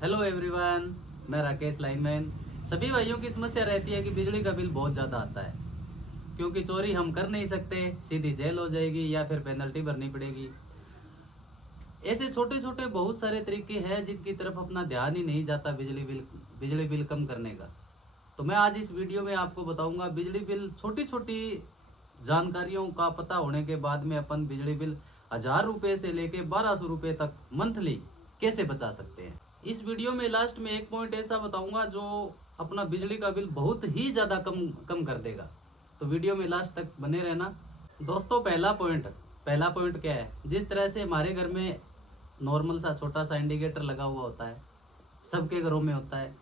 Hello everyone, मैं Rakesh lineman. सभी भाइयों की समस्या रहती है कि बिजली का बिल बहुत ज़्यादा आता है, क्योंकि चोरी हम कर नहीं सकते, सीधी जेल हो जाएगी या फिर पेनल्टी भरनी पड़ेगी। ऐसे छोटे छोटे बहुत सारे तरीके हैं जिनकी तरफ अपना ध्यान ही नहीं जाता बिजली बिल कम करने का। तो मैं आज इस वीडियो में आपको बताऊंगा बिजली बिल छोटी छोटी जानकारियों का पता होने के बाद में अपन बिजली बिल 1000 रुपये से लेके 1200 रुपये तक मंथली कैसे बचा सकते हैं। इस वीडियो में लास्ट में एक पॉइंट ऐसा बताऊंगा जो अपना बिजली का बिल बहुत ही ज़्यादा कम कम कर देगा। तो वीडियो में लास्ट तक बने रहना दोस्तों। पहला पॉइंट क्या है, जिस तरह से हमारे घर में नॉर्मल सा छोटा सा इंडिकेटर लगा हुआ होता है, सबके घरों में होता है,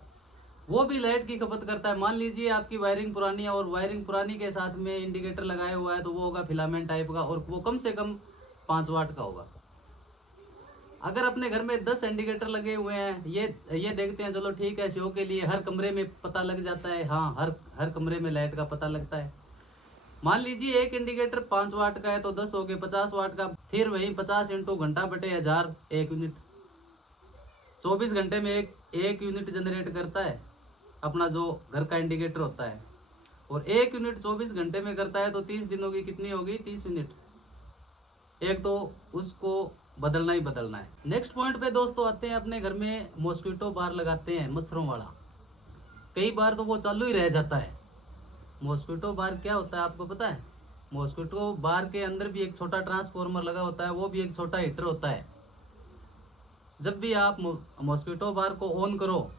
वो भी लाइट की खपत करता है। मान लीजिए आपकी वायरिंग पुरानी है और वायरिंग पुरानी के साथ में इंडिकेटर लगाया हुआ है, तो वो होगा फिलामेंट टाइप का और वो कम से कम 5 वाट का होगा। अगर अपने घर में 10 इंडिकेटर लगे हुए हैं, ये देखते हैं, चलो ठीक है, शो के लिए हर कमरे में पता लग जाता है, हाँ हर कमरे में लाइट का पता लगता है। मान लीजिए एक इंडिकेटर 5 वाट का है तो 10 हो गए 50 वाट का, फिर वही 50 इंटू घंटा बटे 1000, 1 यूनिट। 24 घंटे में एक यूनिट जनरेट करता है अपना जो घर का इंडिकेटर होता है, और 1 यूनिट 24 घंटे में करता है तो 30 दिनों की कितनी होगी, 30 यूनिट। एक तो उसको बदलना ही बदलना है। नेक्स्ट पॉइंट पे दोस्तों आते हैं, अपने घर में मॉस्किटो बार लगाते हैं मच्छरों वाला, कई बार तो वो चालू ही रह जाता है। मॉस्किटो बार क्या होता है आपको पता है? मॉस्किटो बार के अंदर भी एक छोटा ट्रांसफॉर्मर लगा होता है, वो भी एक छोटा हीटर होता है। जब भी आप मॉस्किटो बार को ऑन करो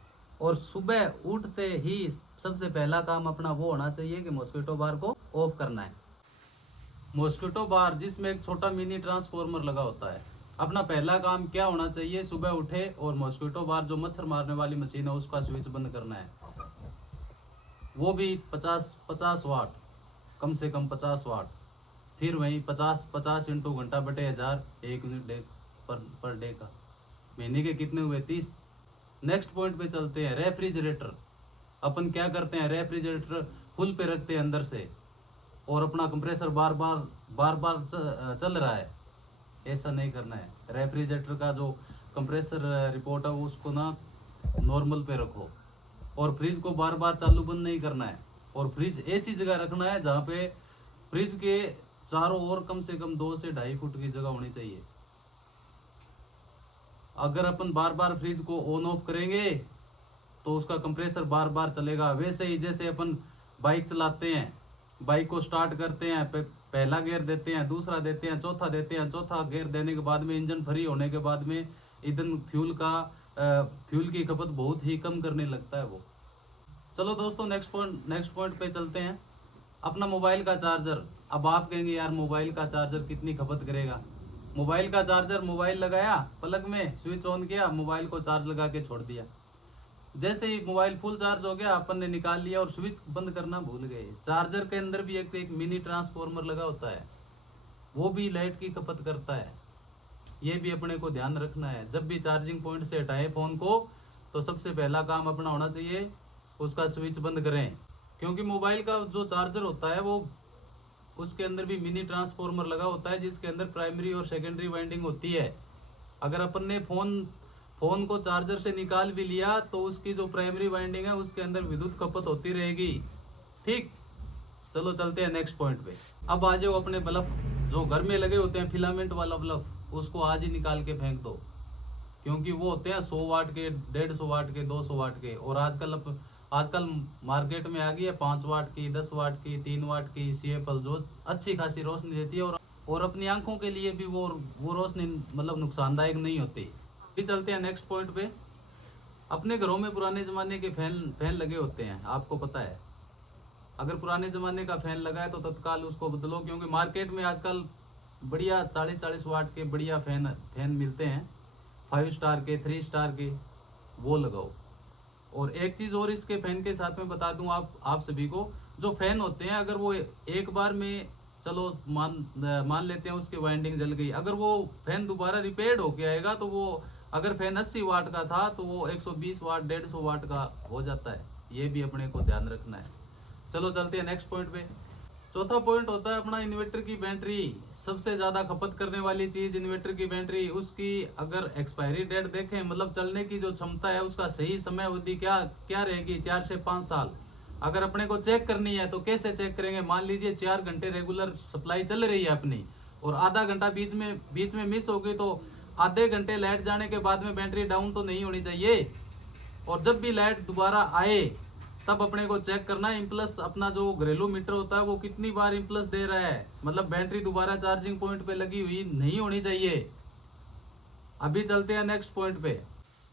और सुबह उठते ही सबसे पहला काम अपना वो होना चाहिए कि मॉस्किटो बार को ऑफ करना है। मॉस्किटो बार जिसमें एक छोटा मिनी ट्रांसफॉर्मर लगा होता है, अपना पहला काम क्या होना चाहिए, सुबह उठे और मॉस्किटो बार जो मच्छर मारने वाली मशीन है उसका स्विच बंद करना है। वो भी 50 वाट, कम से कम 50 वाट। फिर वही 50 इंटू घंटा बटे 1000, 1 यूनिट डे पर डे का, महीने के कितने हुए, 30। नेक्स्ट पॉइंट पे चलते हैं, रेफ्रिजरेटर। अपन क्या करते हैं, रेफ्रिजरेटर फुल पे रखते हैं अंदर से और अपना कंप्रेसर बार बार चल रहा है। ऐसा नहीं करना है। रेफ्रिजरेटर का जो कंप्रेसर रिपोर्ट है उसको ना नॉर्मल पे रखो, और फ्रिज को बार बार चालू बंद नहीं करना है। और फ्रिज ऐसी जगह रखना है जहाँ पे फ्रिज के चारों ओर कम से कम 2 से 2.5 फुट की जगह होनी चाहिए। अगर अपन बार बार फ्रिज को ऑन ऑफ करेंगे तो उसका कंप्रेसर बार बार चलेगा। वैसे ही जैसे अपन बाइक चलाते हैं, बाइक को स्टार्ट करते हैं, पहला गियर देते हैं, दूसरा देते हैं, चौथा देते हैं, चौथा गियर देने के बाद में इंजन फ्री होने के बाद में ईंधन फ्यूल की खपत बहुत ही कम करने लगता है वो। चलो दोस्तों, नेक्स्ट पॉइंट पे चलते हैं, अपना मोबाइल का चार्जर। अब आप कहेंगे यार मोबाइल का चार्जर कितनी खपत करेगा। मोबाइल का चार्जर, मोबाइल लगाया प्लग में, स्विच ऑन किया, मोबाइल को चार्ज लगा के छोड़ दिया, जैसे ही मोबाइल फुल चार्ज हो गया अपन ने निकाल लिया और स्विच बंद करना भूल गए। चार्जर के अंदर भी एक मिनी ट्रांसफॉर्मर लगा होता है, वो भी लाइट की खपत करता है। ये भी अपने को ध्यान रखना है। जब भी चार्जिंग पॉइंट से हटाए फोन को तो सबसे पहला काम अपना होना चाहिए उसका स्विच बंद करें, क्योंकि मोबाइल का जो चार्जर होता है वो उसके अंदर भी मिनी ट्रांसफॉर्मर लगा होता है जिसके अंदर प्राइमरी और सेकेंडरी वाइंडिंग होती है। अगर अपन ने फोन को चार्जर से निकाल भी लिया तो उसकी जो प्राइमरी वाइंडिंग है उसके अंदर विद्युत खपत होती रहेगी। ठीक, चलो चलते हैं नेक्स्ट पॉइंट पे। अब आ जाओ अपने बल्ब जो घर में लगे होते हैं, फिलामेंट वाला बल्ब, उसको आज ही निकाल के फेंक दो, क्योंकि वो होते हैं 100 वाट के, 150 वाट के, 200 वाट के। और आजकल मार्केट में आ गई है 5 वाट की, 10 वाट की, 3 वाट की CFL जो अच्छी खासी रोशनी देती है, और अपनी आंखों के लिए भी वो रोशनी मतलब नुकसानदायक नहीं होती। फिर चलते हैं नेक्स्ट पॉइंट पे। अपने घरों में पुराने ज़माने के फैन लगे होते हैं, आपको पता है। अगर पुराने ज़माने का फैन लगा है तो तत्काल उसको बदलो, क्योंकि मार्केट में आजकल बढ़िया 40-40 वाट के बढ़िया फैन मिलते हैं, 5 स्टार के, 3 स्टार के, वो लगाओ। और एक चीज़ और इसके फैन के साथ में बता दूं आप सभी को, जो फैन होते हैं अगर वो एक बार में, चलो मान लेते हैं उसकी वाइंडिंग जल गई, अगर वो फैन दोबारा रिपेयर्ड होके आएगा तो वो, अगर फैन 80 वाट का था तो वो 120 वाट, 150 वाट का हो जाता है। ये भी अपने को ध्यान रखना है। चलो चलते हैं नेक्स्ट पॉइंट पे। चौथा पॉइंट होता है अपना इन्वर्टर की बैटरी। सबसे ज्यादा खपत करने वाली चीज इन्वर्टर की बैटरी। उसकी अगर एक्सपायरी डेट देखें, मतलब चलने की जो क्षमता है, उसका सही समय अवधि क्या क्या रहेगी, 4 से 5 साल। अगर अपने को चेक करनी है तो कैसे चेक करेंगे? मान लीजिए 4 घंटे रेगुलर सप्लाई चल रही है अपनी, और आधा घंटा बीच में मिस हो गई, तो आधे घंटे लाइट जाने के बाद में बैटरी डाउन तो नहीं होनी चाहिए। और जब भी लाइट दोबारा आए तब अपने को चेक करना है इम्प्लस, अपना जो घरेलू मीटर होता है वो कितनी बार इम्प्लस दे रहा है, मतलब बैटरी दोबारा चार्जिंग पॉइंट पे लगी हुई नहीं होनी चाहिए। अभी चलते हैं नेक्स्ट पॉइंट पे।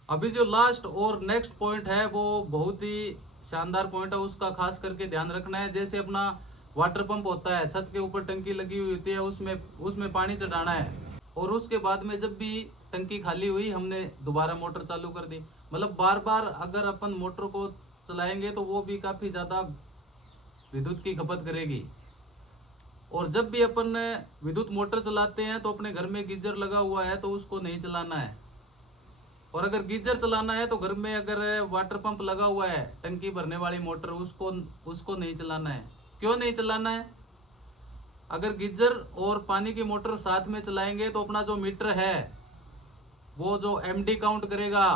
अभी जो लास्ट और नेक्स्ट पॉइंट है वो बहुत ही शानदार पॉइंट है, उसका खास करके ध्यान रखना है। जैसे अपना वाटर पंप होता है, छत के ऊपर टंकी लगी हुई होती है, उसमें पानी चढ़ाना है, और उसके बाद में जब भी टंकी खाली हुई हमने दोबारा मोटर चालू कर दी। मतलब बार बार अगर अपन मोटर को चलाएंगे तो वो भी काफी ज्यादा विद्युत की खपत करेगी। और जब भी अपन विद्युत मोटर चलाते हैं तो अपने घर में गीजर लगा हुआ है तो उसको नहीं चलाना है। और अगर गीजर चलाना है तो घर में अगर वाटर पंप लगा हुआ है, टंकी भरने वाली मोटर, उसको नहीं चलाना है। क्यों नहीं चलाना है? अगर गीजर और पानी की मोटर साथ में चलाएंगे तो अपना जो मीटर है वो जो एमडी काउंट करेगा।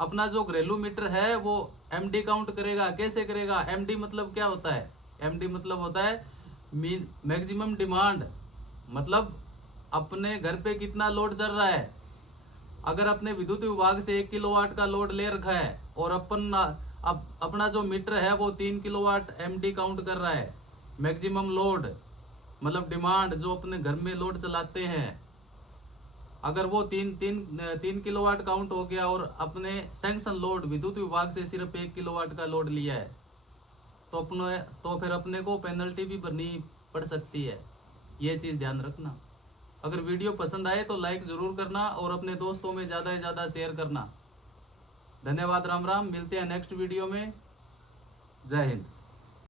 अपना जो घरेलू मीटर है वो एमडी काउंट करेगा। कैसे करेगा? एमडी मतलब क्या होता है? एमडी मतलब होता है मैक्सिमम डिमांड, मतलब अपने घर पे कितना लोड चल रहा है। अगर अपने विद्युत विभाग से 1 किलोवाट का लोड ले रखा है और अपना जो मीटर है वो 3 किलोवाट एमडी काउंट कर रहा है, मैक्सिमम लोड मतलब डिमांड, जो अपने घर में लोड चलाते हैं, अगर वो तीन किलोवाट काउंट हो गया और अपने सैंक्शन लोड विद्युत विभाग से सिर्फ 1 किलोवाट का लोड लिया है तो फिर अपने को पेनल्टी भी भरनी पड़ सकती है। ये चीज़ ध्यान रखना। अगर वीडियो पसंद आए तो लाइक ज़रूर करना और अपने दोस्तों में ज़्यादा से ज़्यादा शेयर करना। धन्यवाद। राम राम। मिलते हैं नेक्स्ट वीडियो में। जय हिंद।